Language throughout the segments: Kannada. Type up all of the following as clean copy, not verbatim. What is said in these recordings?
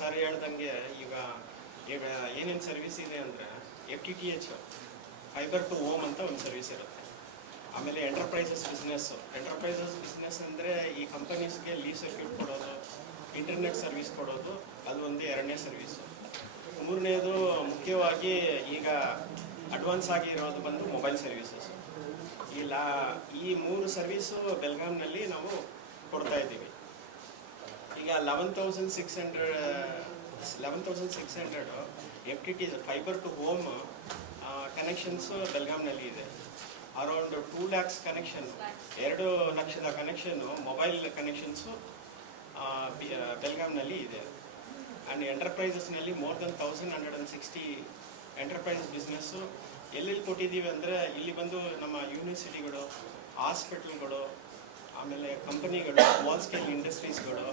ಸರ್ ಹೇಳ್ದಂಗೆ ಈಗ ಈಗ ಏನೇನು ಸರ್ವಿಸ್ ಇದೆ ಅಂದರೆ FTTH ಫೈಬರ್ ಟು ಹೋಮ್ ಅಂತ ಒಂದು ಸರ್ವಿಸ್ ಇರುತ್ತೆ. ಆಮೇಲೆ ಎಂಟರ್ಪ್ರೈಸಸ್ ಬಿಸ್ನೆಸ್ ಅಂದರೆ ಈ ಕಂಪನೀಸ್ಗೆ ಲೀಸ್ ಸರ್ಕ್ಯೂಟ್ ಕೊಡೋದು, ಇಂಟರ್ನೆಟ್ ಸರ್ವಿಸ್ ಕೊಡೋದು, ಅದು ಒಂದು ಎರಡನೇ ಸರ್ವಿಸು. ಮೂರನೇದು ಮುಖ್ಯವಾಗಿ ಈಗ ಅಡ್ವಾನ್ಸ್ ಆಗಿರೋದು ಬಂದು ಮೊಬೈಲ್ ಸರ್ವಿಸಸ್. ಈ ಮೂರು ಸರ್ವಿಸು ಬೆಲ್ಗಾಮ್ನಲ್ಲಿ ನಾವು ಕೊಡ್ತಾ ಇದ್ದೀವಿ. ಈಗ 11,600 FTTH fibre to home connections ಬೆಲ್ಗಾಮ್ನಲ್ಲಿ ಇದೆ. ಅರೌಂಡ್ 2 lakhs ಕನೆಕ್ಷನ್, 2 ಲಕ್ಷದ ಕನೆಕ್ಷನ್ನು ಮೊಬೈಲ್ ಕನೆಕ್ಷನ್ಸು ಬೆಲ್ಗಾಮ್ನಲ್ಲಿ ಇದೆ. ಆ್ಯಂಡ್ ಎಂಟರ್ಪ್ರೈಸಸ್ನಲ್ಲಿ ಮೋರ್ ದೆನ್ 1160 ಎಂಟರ್ಪ್ರೈಸ್ ಬಿಸ್ನೆಸ್ಸು ಎಲ್ಲೆಲ್ಲಿ ಕೊಟ್ಟಿದ್ದೀವಿ ಅಂದರೆ ಇಲ್ಲಿ ಬಂದು ನಮ್ಮ ಯೂನಿವರ್ಸಿಟಿಗಳು, ಹಾಸ್ಪಿಟಲ್ಗಳು, ಆಮೇಲೆ ಕಂಪನಿಗಳು, ಸ್ಮಾಲ್ ಸ್ಕೇಲ್ ಇಂಡಸ್ಟ್ರೀಸ್ಗಳು,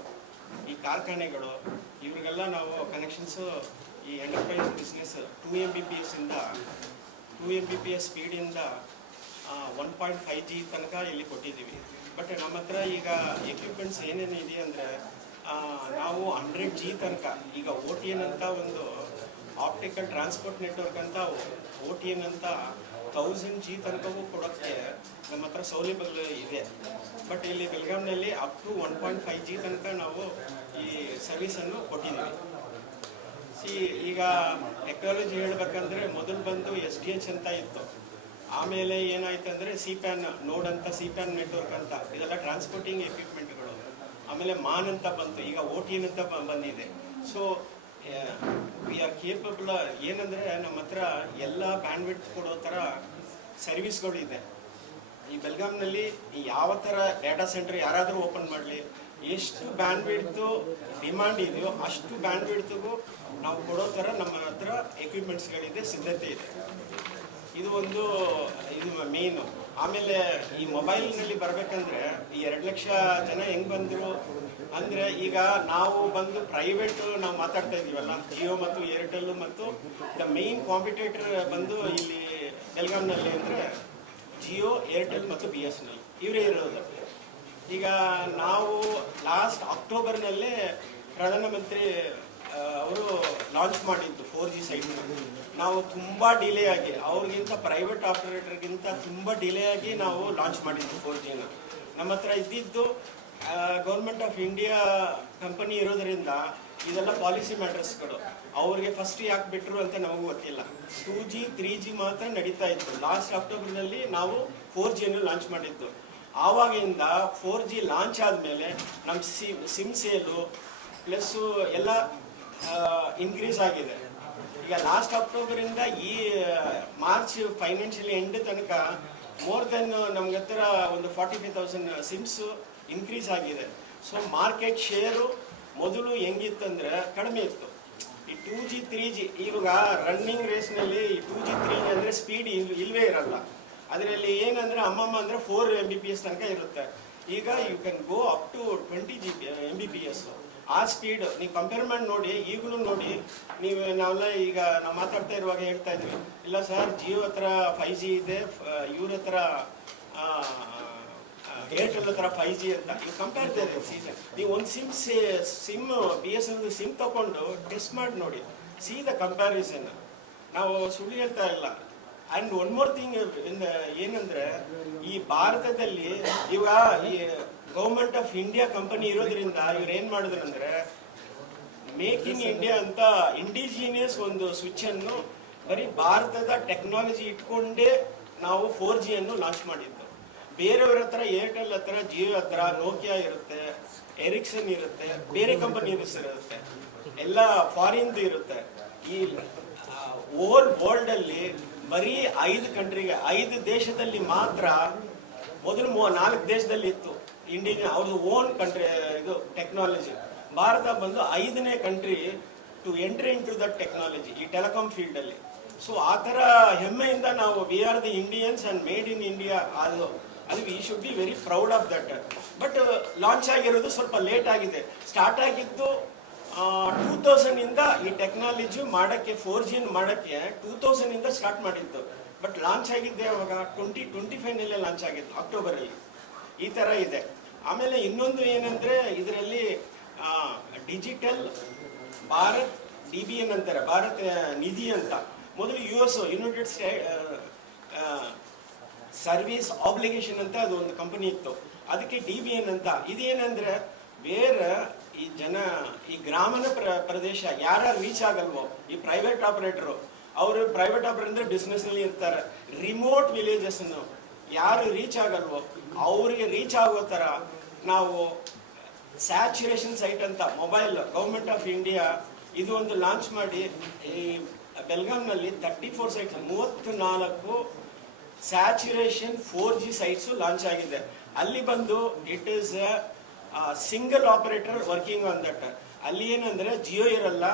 ಈ ಕಾರ್ಖಾನೆಗಳು, ಇವ್ರಿಗೆಲ್ಲ ನಾವು ಕನೆಕ್ಷನ್ಸು ಈ ಎಂಟರ್ಪ್ರೈಸ್ ಬಿಸ್ನೆಸ್ 2 Mbps ಸ್ಪೀಡಿಂದ 1.5G ತನಕ ಇಲ್ಲಿ ಕೊಟ್ಟಿದ್ದೀವಿ. ಬಟ್ ನಮ್ಮ ಹತ್ರ ಈಗ ಎಕ್ವಿಪ್ಮೆಂಟ್ಸ್ ಏನೇನು ಇದೆ ಅಂದರೆ ನಾವು 100G ತನಕ, ಈಗ OTN ಅಂತ ಒಂದು ಆಪ್ಟಿಕಲ್ ಟ್ರಾನ್ಸ್ಪೋರ್ಟ್ ನೆಟ್ವರ್ಕ್ ಅಂತ OTN ಅಂತ 1000G ತನಕವೂ ಕೊಡೋಕ್ಕೆ ನಮ್ಮ ಹತ್ರ ಸೌಲಭ್ಯಗಳು ಇದೆ. ಬಟ್ ಇಲ್ಲಿ ಬೆಲ್ಗಾಮ್ನಲ್ಲಿ ಅಪ್ ಟು 1.5G ತನಕ ನಾವು ಈ ಸರ್ವಿಸನ್ನು ಕೊಟ್ಟಿದ್ದೀವಿ. ಈಗ ಟೆಕ್ನಾಲಜಿ ಹೇಳಬೇಕಂದ್ರೆ ಮೊದಲು ಬಂದು SDH ಅಂತ ಇತ್ತು. ಆಮೇಲೆ ಏನಾಯ್ತು ಅಂದರೆ CPAN ನೋಡ್ ಅಂತ, CPAN ನೆಟ್ವರ್ಕ್ ಅಂತ, ಇದೆಲ್ಲ ಟ್ರಾನ್ಸ್ಪೋರ್ಟಿಂಗ್ ಎಕ್ವಿಪ್ಮೆಂಟ್ಗಳು. ಆಮೇಲೆ ಮಾನ್ ಅಂತ ಬಂತು, ಈಗ OTN ಅಂತ ಬಂದಿದೆ. So we are capable. ಏನಂದರೆ ನಮ್ಮ ಹತ್ರ ಎಲ್ಲ ಬ್ಯಾಂಡ್ವಿಡ್ತ್ ಕೊಡೋ ಥರ ಸರ್ವಿಸ್ಗಳು ಇದೆ. ಈ ಬೆಲ್ಗಾಮ್ನಲ್ಲಿ ಯಾವ ಥರ ಡಾಟಾ ಸೆಂಟರ್ ಯಾರಾದರೂ ಓಪನ್ ಮಾಡಲಿ, ಎಷ್ಟು ಬ್ಯಾಂಡ್ವಿಡ್ತು ಡಿಮಾಂಡ್ ಇದೆಯೋ ಅಷ್ಟು ಬ್ಯಾಂಡ್ವಿಡ್ತಿಗೂ ನಾವು ಕೊಡೋ ಥರ ನಮ್ಮ ಹತ್ರ ಎಕ್ವಿಪ್ಮೆಂಟ್ಸ್ಗಳಿದೆ, ಸಿದ್ಧತೆ ಇದೆ. ಇದು ಮೇಯ್ನು. ಆಮೇಲೆ ಈ ಮೊಬೈಲ್ನಲ್ಲಿ ಬರಬೇಕಂದ್ರೆ ಈ 2 ಲಕ್ಷ ಜನ ಹೆಂಗೆ ಬಂದರು ಅಂದರೆ, ಈಗ ನಾವು ಬಂದು ಪ್ರೈವೇಟು ನಾವು ಮಾತಾಡ್ತಾ ಇದ್ದೀವಲ್ಲ, ಜಿಯೋ ಮತ್ತು ಏರ್ಟೆಲ್ ಮತ್ತು ದ ಮೇಯ್ನ್ ಕಾಂಪಿಟೇಟರ್ ಬಂದು ಇಲ್ಲಿ ಬೆಲ್ಗಾಮ್ನಲ್ಲಿ ಅಂದರೆ ಜಿಯೋ, ಏರ್ಟೆಲ್ ಮತ್ತು BSNL ಇವರೇ ಇರೋದು. ಈಗ ನಾವು ಲಾಸ್ಟ್ ಅಕ್ಟೋಬರ್ನಲ್ಲೇ ಪ್ರಧಾನಮಂತ್ರಿ ಅವರು ಲಾಂಚ್ ಮಾಡಿದ್ದು 4G ಸೈಟ್. ನಾವು ತುಂಬ ಡಿಲೇ ಆಗಿ, ಅವ್ರಿಗಿಂತ ಪ್ರೈವೇಟ್ ಆಪರೇಟರ್ಗಿಂತ ತುಂಬ ಡಿಲೇ ಆಗಿ ನಾವು ಲಾಂಚ್ ಮಾಡಿದ್ದು 4Gನ. ನಮ್ಮ ಹತ್ರ ಇದ್ದಿದ್ದು ಗೌರ್ಮೆಂಟ್ ಆಫ್ ಇಂಡಿಯಾ ಕಂಪನಿ ಇರೋದರಿಂದ ಇದೆಲ್ಲ ಪಾಲಿಸಿ ಮ್ಯಾಟರ್ಸ್ಗಳು. ಅವ್ರಿಗೆ ಫಸ್ಟ್ ಯಾಕೆ ಬಿಟ್ಟರು ಅಂತ ನಮಗೂ ಗೊತ್ತಿಲ್ಲ. 2G 3G ಮಾತ್ರ ನಡೀತಾ ಇತ್ತು. ಲಾಸ್ಟ್ ಅಕ್ಟೋಬರ್ನಲ್ಲಿ ನಾವು 4Gಯನ್ನು ಲಾಂಚ್ ಮಾಡಿದ್ದು. ಆವಾಗಿಂದ 4G ಲಾಂಚ್ ಆದಮೇಲೆ ನಮ್ಮ ಸಿಮ್ ಸೇಲು ಪ್ಲಸ್ಸು ಎಲ್ಲ ಇನ್ಕ್ರೀಸ್ ಆಗಿದೆ. ಈಗ ಲಾಸ್ಟ್ ಅಕ್ಟೋಬರಿಂದ ಈ ಮಾರ್ಚ್ ಫೈನಾನ್ಷಿಯಲ್ ಎಂಡ್ ತನಕ ಮೋರ್ ದೆನ್ ನಮ್ಗೆ ಹತ್ರ ಒಂದು 45,000 ಸಿಮ್ಸು ಇನ್ಕ್ರೀಸ್ ಆಗಿದೆ. ಸೊ ಮಾರ್ಕೆಟ್ ಶೇರು ಮೊದಲು ಹೆಂಗಿತ್ತಂದರೆ ಕಡಿಮೆ ಇತ್ತು. ಈ 2G 3G ಇವಾಗ ರನ್ನಿಂಗ್ ರೇಸ್ನಲ್ಲಿ 2G 3G ಅಂದರೆ ಸ್ಪೀಡ್ ಇಲ್ವೇ ಇರಲ್ಲ. ಅದರಲ್ಲಿ ಏನಂದರೆ ಅಮ್ಮಮ್ಮ ಅಂದರೆ 4 Mbps ತನಕ ಇರುತ್ತೆ. ಈಗ you can go up to 20 Mbps. ಆ ಸ್ಪೀಡ್ ನೀವು ಕಂಪೇರ್ ಮಾಡಿ ನೋಡಿ, ಈಗಲೂ ನೋಡಿ. ನಾವೆಲ್ಲ ಈಗ ನಾವು ಮಾತಾಡ್ತಾ ಇರುವಾಗ ಹೇಳ್ತಾ ಇದ್ವಿ, ಇಲ್ಲ ಸರ್ ಜಿಯೋ ಹತ್ರ 5G ಇದೆ, ಇವ್ರ ಹತ್ರ ಏರ್ಟೆಲ್ ಹತ್ರ 5G ಅಂತ. ನೀವು ಕಂಪೇರ್ ಸೀಸನ್ ನೀವು ಒಂದು ಸಿಮ್ BSNL ಸಿಮ್ ತಗೊಂಡು ಟೆಸ್ಟ್ ಮಾಡಿ ನೋಡಿ, ಸಿ ದ ಕಂಪ್ಯಾರಿಸನ್. ನಾವು ಸುಳ್ಳು ಹೇಳ್ತಾ ಇಲ್ಲ. ಆ್ಯಂಡ್ ಒನ್ ಮೋರ್ ಥಿಂಗ್ ಏನಂದರೆ, ಈ ಭಾರತದಲ್ಲಿ ಇವಾಗ ಈ ಗೌರ್ಮೆಂಟ್ ಆಫ್ ಇಂಡಿಯಾ ಕಂಪನಿ ಇರೋದ್ರಿಂದ ಇವ್ರು ಏನು ಮಾಡಿದ್ರು ಅಂದರೆ, ಮೇಕ್ ಇನ್ ಇಂಡಿಯಾ ಅಂತ ಇಂಡಿಜಿನಿಯಸ್ ಒಂದು ಸ್ವಿಚ್ಚನ್ನು ಬರೀ ಭಾರತದ ಟೆಕ್ನಾಲಜಿ ಇಟ್ಕೊಂಡೇ ನಾವು 4Gಯನ್ನು ಲಾಂಚ್ ಮಾಡಿದ್ದು. ಬೇರೆಯವ್ರ ಹತ್ರ ಏರ್ಟೆಲ್ ಹತ್ರ, ಜಿಯೋ ಹತ್ರ ನೋಕಿಯಾ ಇರುತ್ತೆ, ಎರಿಕ್ಸನ್ ಇರುತ್ತೆ, ಬೇರೆ ಕಂಪನೀಸ್ ಇರುತ್ತೆ, ಎಲ್ಲ ಫಾರಿನ್ದು ಇರುತ್ತೆ. ಈ ಓಲ್ ವರ್ಲ್ಡಲ್ಲಿ ಬರೀ 5 ಕಂಟ್ರಿಗೆ, 5 ದೇಶದಲ್ಲಿ ಮಾತ್ರ, ಮೊದಲು 4 ದೇಶದಲ್ಲಿ ಇತ್ತು ಇಂಡಿಯಾ ಅವ್ರದ್ದು ಓನ್ ಕಂಟ್ರಿ ಇದು ಟೆಕ್ನಾಲಜಿ. ಭಾರತ ಬಂದು 5ನೇ country to entry into that technology ಈ ಟೆಲಿಕಾಂ ಫೀಲ್ಡಲ್ಲಿ. ಸೊ ಆ ಥರ ಹೆಮ್ಮೆಯಿಂದ ನಾವು we are the Indians and made in India. ಅದು we should be very proud of that. But launch ಆಗಿರೋದು ಸ್ವಲ್ಪ ಲೇಟ್ ಆಗಿದೆ. ಸ್ಟಾರ್ಟ್ ಆಗಿದ್ದು 2000ಇಂದ ಈ ಟೆಕ್ನಾಲಜಿ ಮಾಡೋಕ್ಕೆ, 4G ಮಾಡೋಕ್ಕೆ 2000ಇಂದ ಸ್ಟಾರ್ಟ್ ಮಾಡಿದ್ದು. ಬಟ್ ಲಾಂಚ್ ಆಗಿದ್ದೆ ಅವಾಗ 2025ನಲ್ಲೇ ಲಾಂಚ್ ಆಗಿದ್ದು, ಅಕ್ಟೋಬರಲ್ಲಿ. ಈ ಥರ ಇದೆ. ಆಮೇಲೆ ಇನ್ನೊಂದು ಏನಂದರೆ, ಇದರಲ್ಲಿ ಡಿಜಿಟಲ್ ಭಾರತ್ DBN ಅಂತಾರೆ, ಭಾರತ್ ನಿಧಿ ಅಂತ. ಮೊದಲು US ಯುನೈಟೆಡ್ ಸರ್ವಿಸ್ ಆಬ್ಲಿಗೇಷನ್ ಅಂತ ಅದು ಒಂದು ಕಂಪನಿ ಇತ್ತು, ಅದಕ್ಕೆ DBN ಅಂತ. ಇದೇನಂದ್ರೆ ಬೇರೆ ಈ ಜನ ಈ ಗ್ರಾಮೀಣ ಪ್ರದೇಶ ಯಾರು ರೀಚ್ ಆಗಲ್ವೋ ಈ ಪ್ರೈವೇಟ್ ಆಪರೇಟರು, ಅವರು ಪ್ರೈವೇಟ್ ಆಪರೇಟರ್ ಅಂದ್ರೆ ಬಿಸ್ನೆಸ್ ನಲ್ಲಿ ಇರ್ತಾರೆ, ರಿಮೋಟ್ ವಿಲೇಜಸ್ ಯಾರು ರೀಚ್ ಆಗಲ್ವೋ ಅವರಿಗೆ ರೀಚ್ ಆಗೋ ತರ ನಾವು ಸ್ಯಾಚುರೇಷನ್ ಸೈಟ್ ಅಂತ ಮೊಬೈಲ್ ಗೌರ್ಮೆಂಟ್ ಆಫ್ ಇಂಡಿಯಾ ಇದು ಒಂದು ಲಾಂಚ್ ಮಾಡಿ ಈ ಬೆಲ್ಗಾಂನಲ್ಲಿ 34 sites 34 saturation 4G sites launch ಆಗಿದೆ. ಅಲ್ಲಿ ಬಂದು it is single operator working on that. ಅಲ್ಲಿ ಏನಂದ್ರೆ ಜಿಯೋ ಇರಲ್ಲ,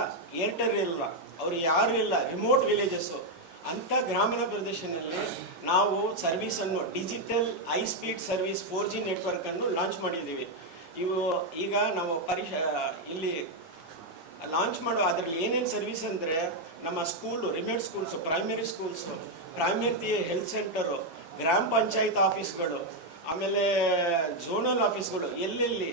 ಏರ್ಟೆಲ್ ಇರಲ್ಲ, ಅವ್ರು ಯಾರು ಇಲ್ಲ, ರಿಮೋಟ್ ವಿಲೇಜಸ್ ಅಂತ ಗ್ರಾಮೀಣ ಪ್ರದೇಶದಲ್ಲಿ ನಾವು ಸರ್ವಿಸ್ ಅನ್ನು digital high speed service 4G network ಅನ್ನು ಲಾಂಚ್ ಮಾಡಿದ್ದೀವಿ. ಇವು ಈಗ ನಾವು ಇಲ್ಲಿ ಲಾಂಚ್ ಮಾಡುವ ಅದರಲ್ಲಿ ಏನೇನು ಸರ್ವಿಸ್ ಅಂದ್ರೆ ನಮ್ಮ school, remote schools, primary schools, primary health centre, ಗ್ರಾಮ ಪಂಚಾಯತ್ ಆಫೀಸ್ಗಳು, ಆಮೇಲೆ ಝೋನಲ್ ಆಫೀಸ್ಗಳು, ಎಲ್ಲೆಲ್ಲಿ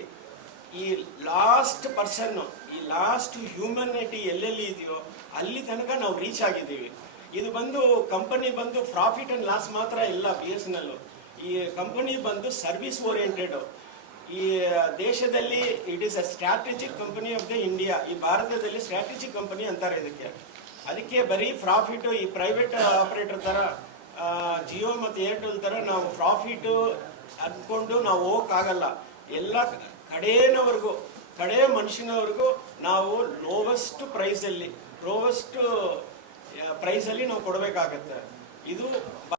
ಈ ಲಾಸ್ಟ್ ಪರ್ಸನ್, ಈ ಲಾಸ್ಟ್ ಹ್ಯೂಮನಿಟಿ ಎಲ್ಲೆಲ್ಲಿ ಇದೆಯೋ ಅಲ್ಲಿ ತನಕ ನಾವು ರೀಚ್ ಆಗಿದ್ದೀವಿ. ಇದು ಬಂದು ಕಂಪನಿ ಬಂದು ಪ್ರಾಫಿಟ್ ಅಂಡ್ ಲಾಸ್ ಮಾತ್ರ ಇಲ್ಲ. BSNL ಈ ಕಂಪನಿ ಬಂದು ಸರ್ವಿಸ್ ಓರಿಯೆಂಟೆಡ್. ಈ ದೇಶದಲ್ಲಿ it is a strategic company of the India. ಈ ಭಾರತದಲ್ಲಿ ಸ್ಟ್ರಾಟಜಿಕ್ ಕಂಪನಿ ಅಂತಾರೆ ಇದಕ್ಕೆ. ಅದಕ್ಕೆ ಬರೀ ಪ್ರಾಫಿಟ್ ಈ ಪ್ರೈವೇಟ್ ಆಪರೇಟರ್ ತರ ಜಿಯೋ ಮತ್ತು ಏರ್ಟೆಲ್ ತರ ನಾವು ಪ್ರಾಫಿಟ್ ಅಂದ್ಕೊಂಡು ನಾವು ಹೋಗಕ್ಕಾಗಲ್ಲ. ಎಲ್ಲ ಕಡೆಯವರೆಗೂ ಕಡೆ ಮನುಷ್ಯನವರೆಗೂ ನಾವು ಲೋವೆಸ್ಟ್ ಪ್ರೈಸಲ್ಲಿ ನಾವು ಕೊಡಬೇಕಾಗತ್ತೆ. ಇದು